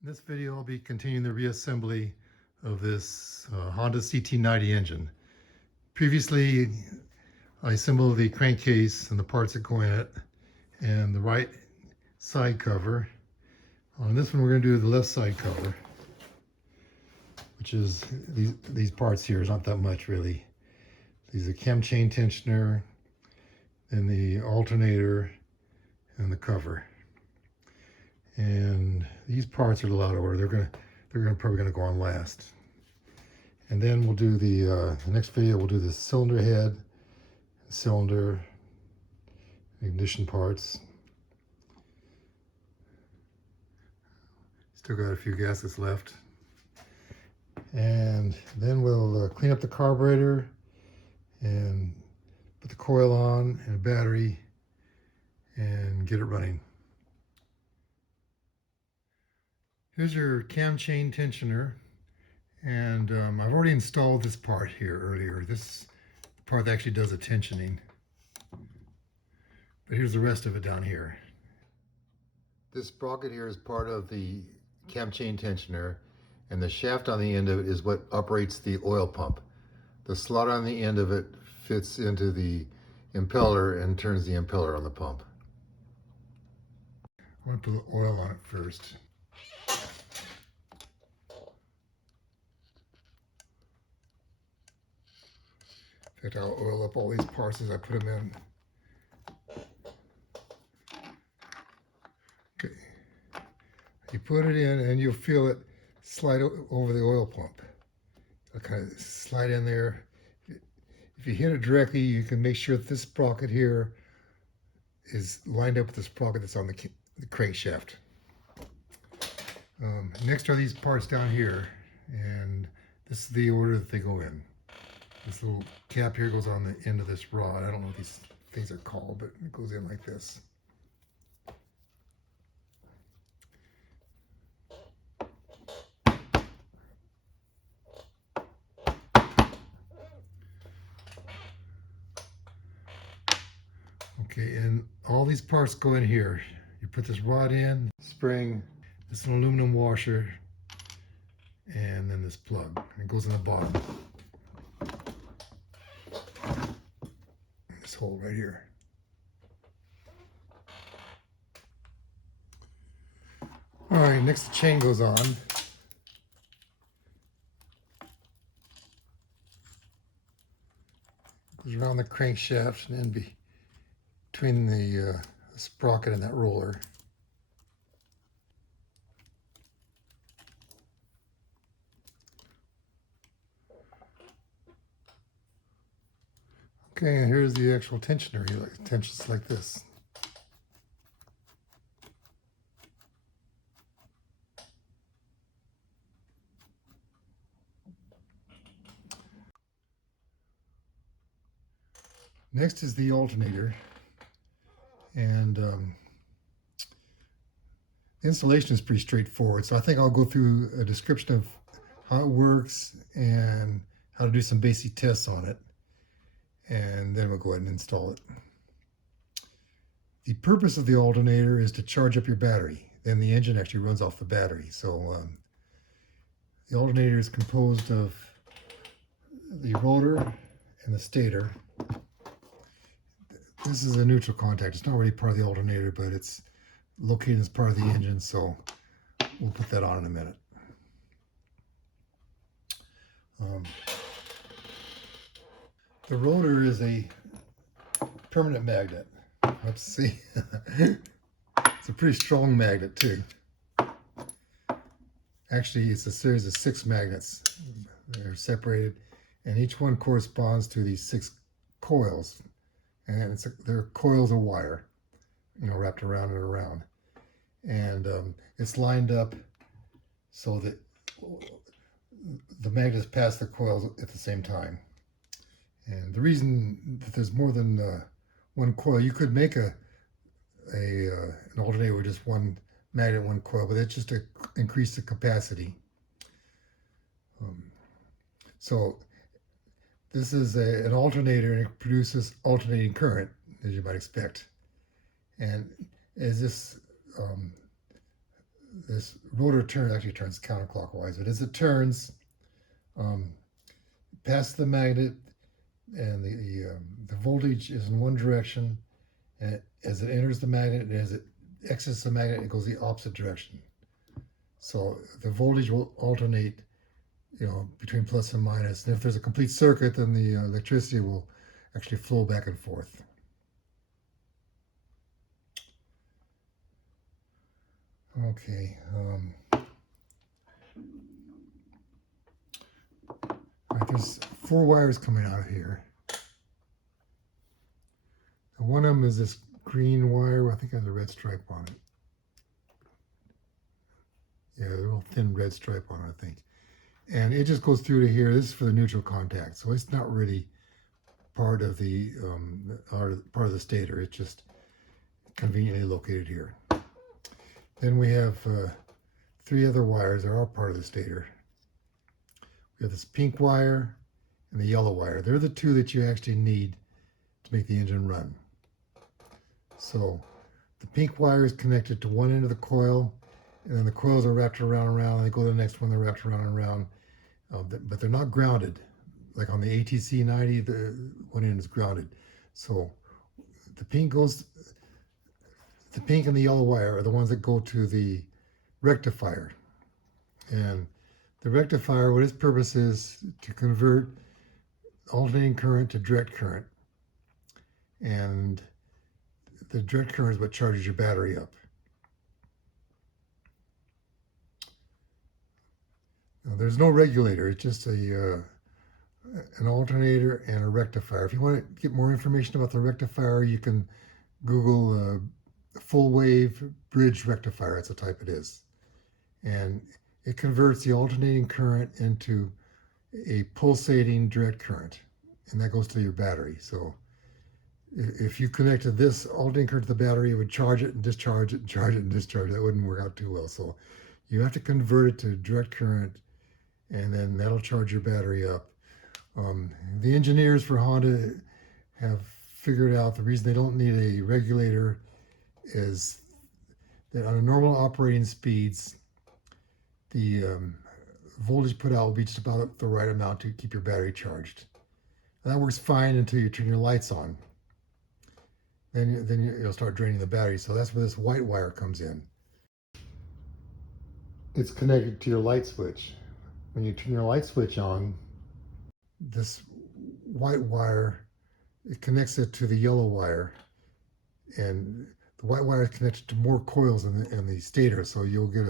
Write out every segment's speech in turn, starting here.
In this video, I'll be continuing the reassembly of this Honda CT90 engine. Previously, I assembled the crankcase and the parts that go in it and the right side cover. On this one, we're going to do the left side cover, which is these parts here. Is not that much really. These are cam chain tensioner and the alternator and the cover. And these parts are a lot of order. They're probably gonna go on last. And then we'll do the next video. We'll do the cylinder head, cylinder, ignition parts. Still got a few gaskets left. And then we'll clean up the carburetor and put the coil on and a battery and get it running. Here's your cam chain tensioner, and I've already installed this part here earlier. This part that actually does the tensioning. But here's the rest of it down here. This sprocket here is part of the cam chain tensioner, and the shaft on the end of it is what operates the oil pump. The slot on the end of it fits into the impeller and turns the impeller on the pump. I'm going to put the oil on it first. In fact, I'll oil up all these parts as I put them in. Okay. You put it in and you'll feel it slide over the oil pump. It'll kind of slide in there. If you hit it directly, you can make sure that this sprocket here is lined up with the sprocket that's on the crankshaft. Next are these parts down here, and this is the order that they go in. This little cap here goes on the end of this rod. I don't know what these things are called, but it goes in like this. Okay, and all these parts go in here. You put this rod in, spring, this aluminum washer, and then this plug. And it goes in the bottom. This hole right here. All right, next the chain goes on. Goes around the crankshaft and then between the sprocket and that roller. Okay, and here's the actual tensioner. It tensions like this. Next is the alternator, and the installation is pretty straightforward. So I think I'll go through a description of how it works and how to do some basic tests on it. And then we'll go ahead and install it. The purpose of the alternator is to charge up your battery. Then the engine actually runs off the battery. So the alternator is composed of the rotor and the stator. This is a neutral contact. It's not really part of the alternator, but it's located as part of the engine, so we'll put that on in a minute. The rotor is a permanent magnet. Let's see. It's a pretty strong magnet too. Actually, it's a series of 6 magnets. They're separated, and each one corresponds to these 6 coils. And they're coils of wire, wrapped around and around. And it's lined up so that the magnets pass the coils at the same time. And the reason that there's more than one coil, you could make an alternator with just one magnet, one coil, but that's just to increase the capacity. So this is an alternator, and it produces alternating current, as you might expect. And as this this rotor turn actually turns counterclockwise, but as it turns past the magnet, and the voltage is in one direction, and as it enters the magnet and as it exits the magnet, it goes the opposite direction. So the voltage will alternate, between plus and minus. And if there's a complete circuit, then the electricity will actually flow back and forth. Okay. All right, there's 4 wires coming out of here. And one of them is this green wire. I think it has a red stripe on it. Yeah, a little thin red stripe on it, I think. And it just goes through to here. This is for the neutral contact, so it's not really part of the part of the stator. It's just conveniently located here. Then we have 3 other wires that are part of the stator. We have this pink wire and the yellow wire. They're the 2 that you actually need to make the engine run. So the pink wire is connected to one end of the coil, and then the coils are wrapped around and around, and they go to the next one, they're wrapped around and around. But they're not grounded. Like on the CT90, the one end is grounded. So the pink and the yellow wire are the ones that go to the rectifier. And the rectifier, what its purpose is to convert alternating current to direct current. And the direct current is what charges your battery up. Now, there's no regulator. It's just an alternator and a rectifier. If you want to get more information about the rectifier, you can Google full wave bridge rectifier. That's the type it is. And it converts the alternating current into a pulsating direct current, and that goes to your battery. So if you connected this alternating current to the battery, it would charge it and discharge it and charge it and discharge it. That wouldn't work out too well. So you have to convert it to direct current, and then that'll charge your battery up. The engineers for Honda have figured out the reason they don't need a regulator is that on normal operating speeds, the voltage put out will be just about the right amount to keep your battery charged. And that works fine until you turn your lights on. Then you'll start draining the battery. So that's where this white wire comes in. It's connected to your light switch. When you turn your light switch on, this white wire, it connects it to the yellow wire, and the white wire is connected to more coils in the stator, so you'll get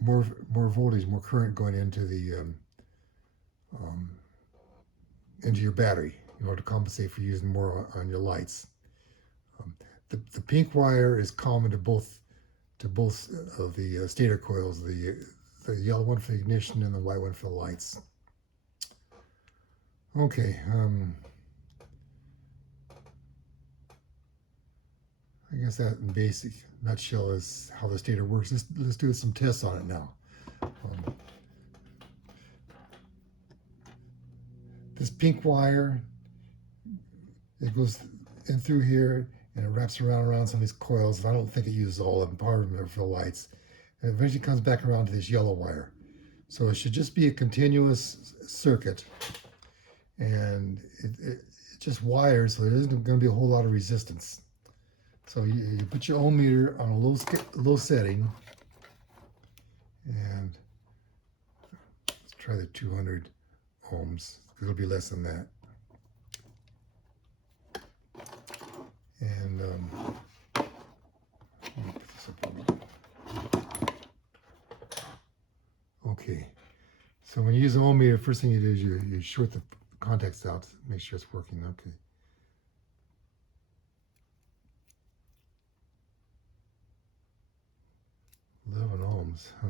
more voltage, more current going into the into your battery in order to compensate for using more on your lights. The pink wire is common to both of the stator coils, the yellow one for the ignition and the white one for the lights. Okay, I guess that in basic nutshell is how the stator works. Let's do some tests on it now. This pink wire, it goes in through here and it wraps around some of these coils. I don't think it uses all of them, part of them are for the lights. And it eventually comes back around to this yellow wire. So it should just be a continuous circuit, and it just wires, so there isn't going to be a whole lot of resistance. So you put your ohm meter on a low setting, and let's try the 200 ohms. It'll be less than that. And let me put this up a little. Okay, so when you use an ohm meter, first thing you do is you short the contacts out to make sure it's working. Okay. Ohms, huh?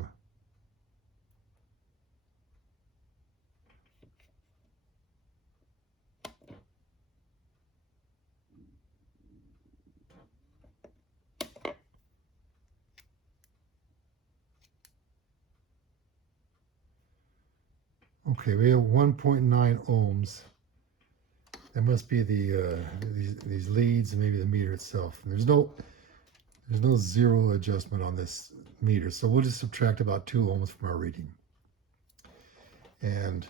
Okay, we have 1.9 ohms. That must be the these leads and maybe the meter itself. And there's There's no zero adjustment on this meter, so we'll just subtract about 2 ohms from our reading. And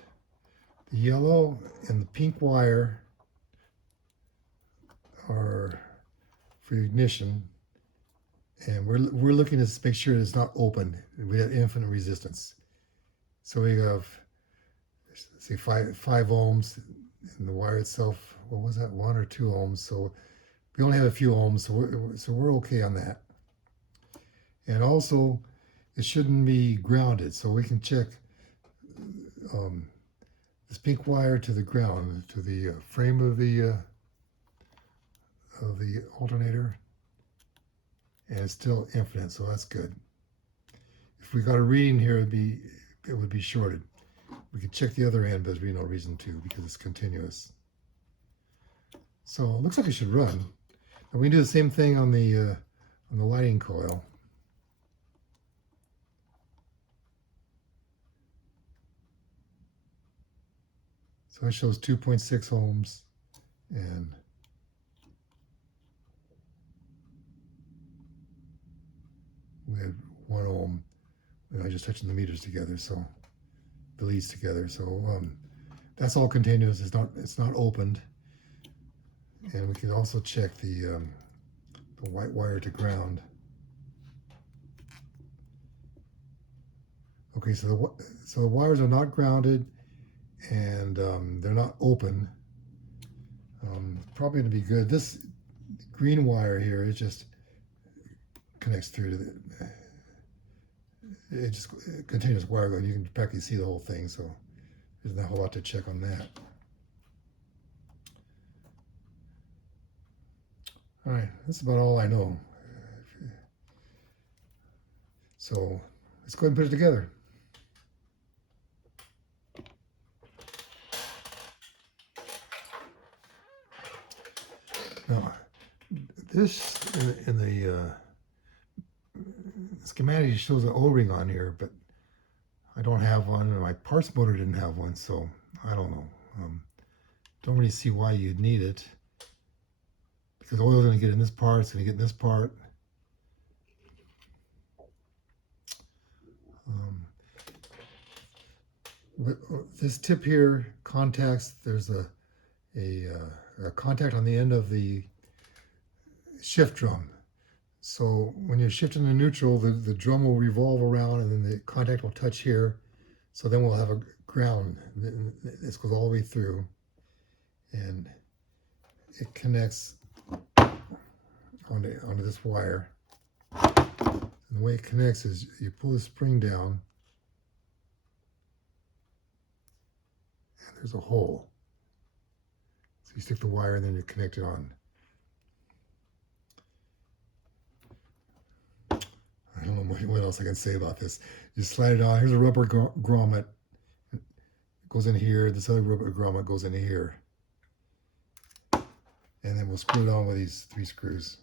the yellow and the pink wire are for ignition, and we're looking to make sure it's not open. We have infinite resistance. So we have, say, 5 ohms, and the wire itself, what was that, 1 or 2 ohms? So we only have a few ohms, so we're okay on that. And also, it shouldn't be grounded, so we can check this pink wire to the ground, to the frame of the alternator, and it's still infinite, so that's good. If we got a reading here, it would be shorted. We could check the other end, but there's really no reason to because it's continuous. So it looks like it should run. And we can do the same thing on the lighting coil. So it shows 2.6 ohms, and we have 1 ohm. And I just touching the meters together, so the leads together. So that's all continuous. It's not opened. And we can also check the white wire to ground. Okay, so the wires are not grounded, and they're not open. Probably going to be good. This green wire here, it just connects through to the. It just continuous wire going. You can practically see the whole thing, so there's not a whole lot to check on that. All right, that's about all I know. So let's go ahead and put it together. Now, this in the schematic shows an O-ring on here, but I don't have one, and my parts motor didn't have one, so I don't know. Don't really see why you'd need it, because oil's going to get in this part, it's going to get in this part. This tip here contacts, there's a contact on the end of the shift drum. So when you're shifting to neutral, the drum will revolve around, and then the contact will touch here. So then we'll have a ground. This goes all the way through, and it connects onto this wire. And the way it connects is you pull the spring down, and there's a hole. So you stick the wire, and then you connect it on. I don't know what else I can say about this. You slide it on. Here's a rubber grommet. It goes in here. This other rubber grommet goes in here. And then we'll screw it on with these 3 screws.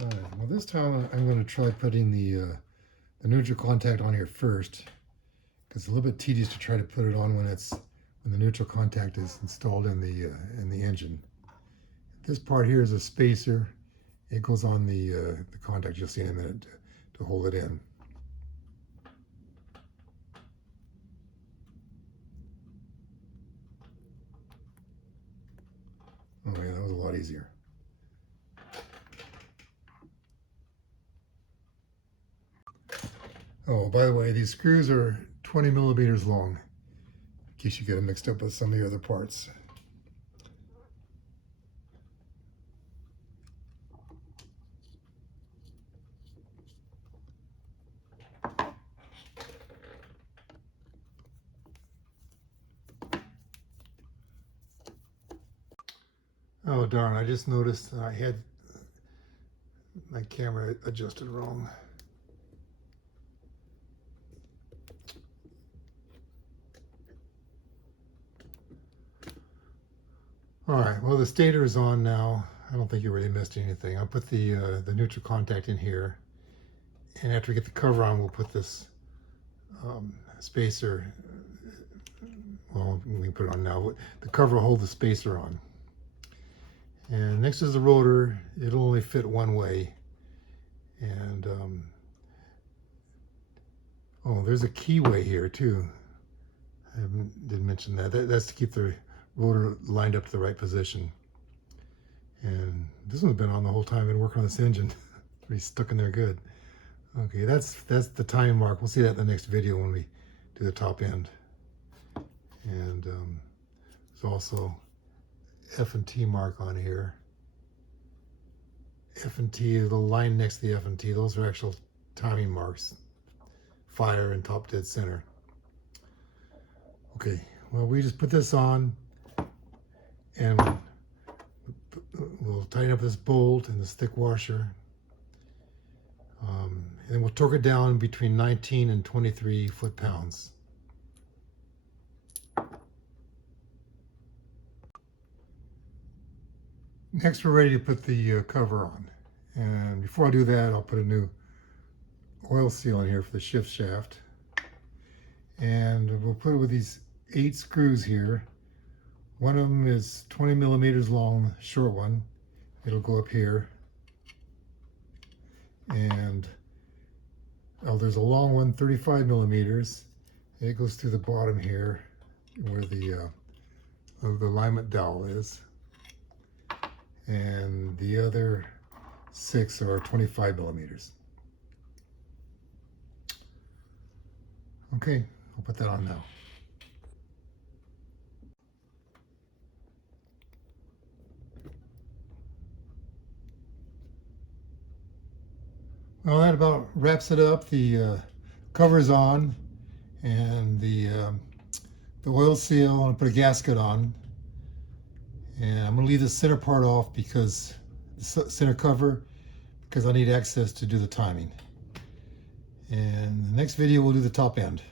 All right. Well, this time I'm going to try putting the neutral contact on here first, because it's a little bit tedious to try to put it on when the neutral contact is installed in the engine. This part here is a spacer. It goes on the contact you'll see in a minute to hold it in. Oh yeah, that was a lot easier. Oh, by the way, these screws are 20 millimeters long, in case you get them mixed up with some of the other parts. Oh darn, I just noticed I had my camera adjusted wrong. All right, well the stator is on now. I don't think you really missed anything. I'll put the neutral contact in here, and after we get the cover on, we'll put this spacer. Well, we can put it on now. The cover will hold the spacer on. And next is the rotor. It'll only fit one way. And oh, there's a keyway here too. I didn't mention that. That's to keep the rotor lined up to the right position. And this one's been on the whole time. I've been working on this engine. Pretty stuck in there good. Okay, that's the time mark. We'll see that in the next video when we do the top end. And there's also F and T mark on here. F and T, the line next to the F and T, those are actual timing marks. Fire and top dead center. Okay, well, we just put this on and we'll tighten up this bolt and this thick washer. And then we'll torque it down between 19 and 23 foot-pounds. Next, we're ready to put the cover on. And before I do that, I'll put a new oil seal in here for the shift shaft. And we'll put it with these 8 screws here. One of them is 20 millimeters long, short one. It'll go up here. And there's a long one, 35 millimeters. It goes through the bottom here where the alignment dowel is. And the other 6 are 25 millimeters. Okay, I'll put that on now. Well, that about wraps it up. The cover's on, and the oil seal, I'm going to put a gasket on. And I'm going to leave the center part off because the center cover, because I need access to do the timing. And the next video we'll do the top end.